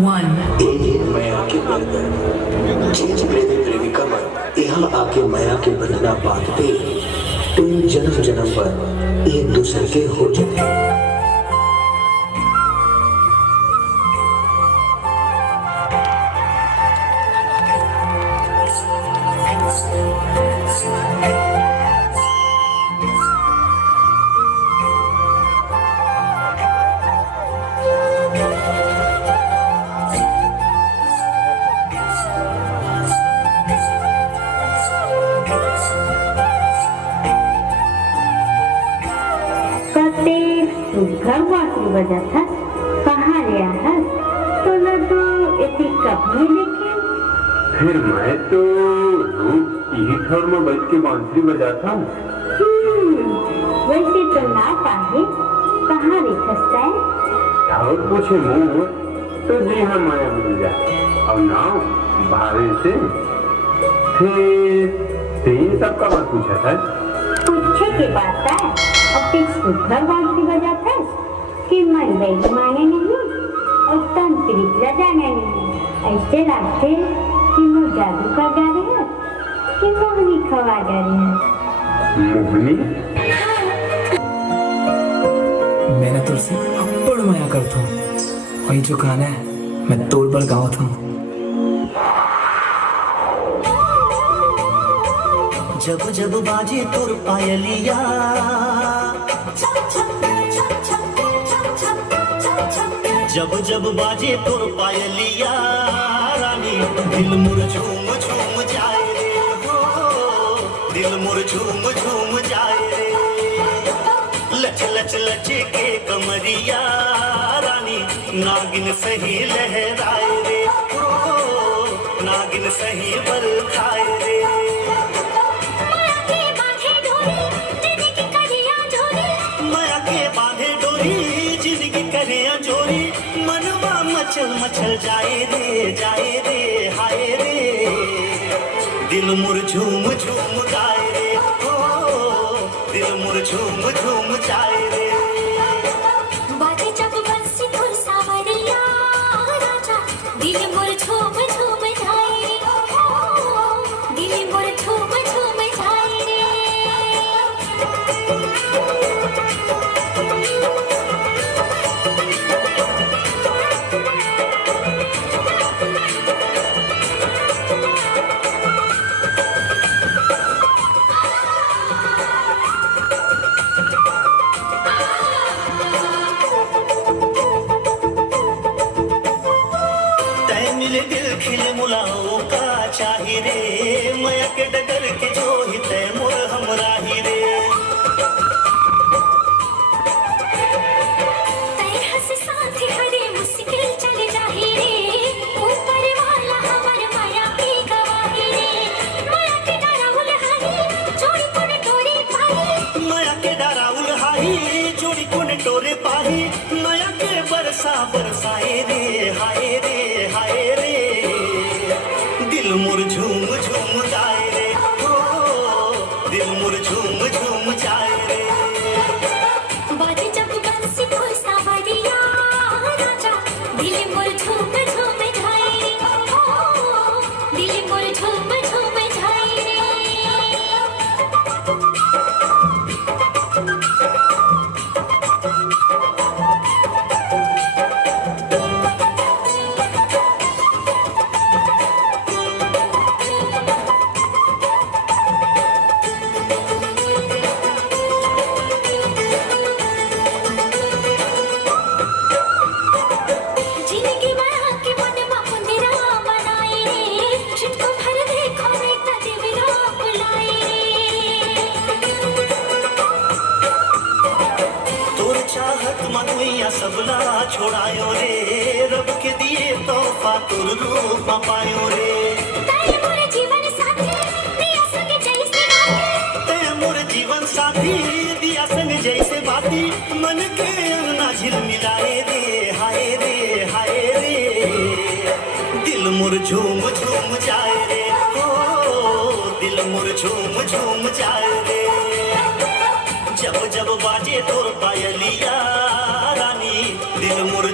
one. माया के बंधन चीज प्रेमी प्रेमिका मन यहाँ आके माया के बंधना बांधते तो इन जन्म जन्म पर एक दूसरे के हो जाते। घरवासी वजह था कहाँ गया है तो न तो ऐसी कभी देखे। फिर मैं तो रोज यही घर में बैठ के बांसुरी बजाता हूँ। वैसे तो ना पाए कहाँ रे खस्ता है और पूछे मुँह तो जी हाँ माया मिल जाए और ना बाहर से फिर तीन सबका बात पूछा था। पूछे के बात है अब घर बांसुरी बजाता है कि मन वैद्य माने नहीं और तंत्रिक जाने नहीं। ऐसे लगते कि वो जादू का गा रहे हैं कि मोहनी खवा गा रहे हैं। मोहनी मैंने तुझसे अब्बड़ माया करता हूँ वही जो गाना है मैं तोड़ पर गाँव था। जब जब बाजे तुर पायलिया जब जब बाजे तुर पायलिया रानी दिल मुर झूम झूम जाए रे हो दिल मुर झूम झूम जाए रे लच लच लच के कमरिया रानी नागिन सही लहराए रे हो नागिन सही बल खाए रे मचल मचल जाए रे हाय रे दिल मुर झूम झूम गाए रे हो दिल मुर झूम झूम जाए रे बाजे जब बंसी धुन सावरिया राजा दिल मुर झूम झूम जाए रे हो दिल मुर झूम झूम जाए रे चाही रे माया के डगर के जो हित मोर हमरा ही रे तय हंस साथ हरे मुश्किल चले जाही रे ऊपर वाला हमर माया की गवाही रे माया के डराउल हाही जोड़ी कोन टोरे पाही माया के डराउल हाही जोड़ी कोन टोरे पाही माया के बरसा बरसाए रे हाय रे दिल मुर झूम झूम गाए रे हो दिल मुर झूम झूम जाए रे बाजे जब बंसी धुन सावरिया राजा दिल मुर झूम झूम जाए रे हो दिल मुर झूम झूम जाए रे सबला छोड़ायो रे रब के दिए तोहफा तुर रूप पायो रे तय मोर जीवन साथी दिया संग जैसे बाती तय मोर जीवन साथी दिया संग जैसे बाती मन के अंगना झिल मिलाए रे हाय रे दिल मुर झूम झूम जाए रे हो दिल मुर झूम झूम जाए रे जब जब बाजे तोर पायलिया रानी दिल मुर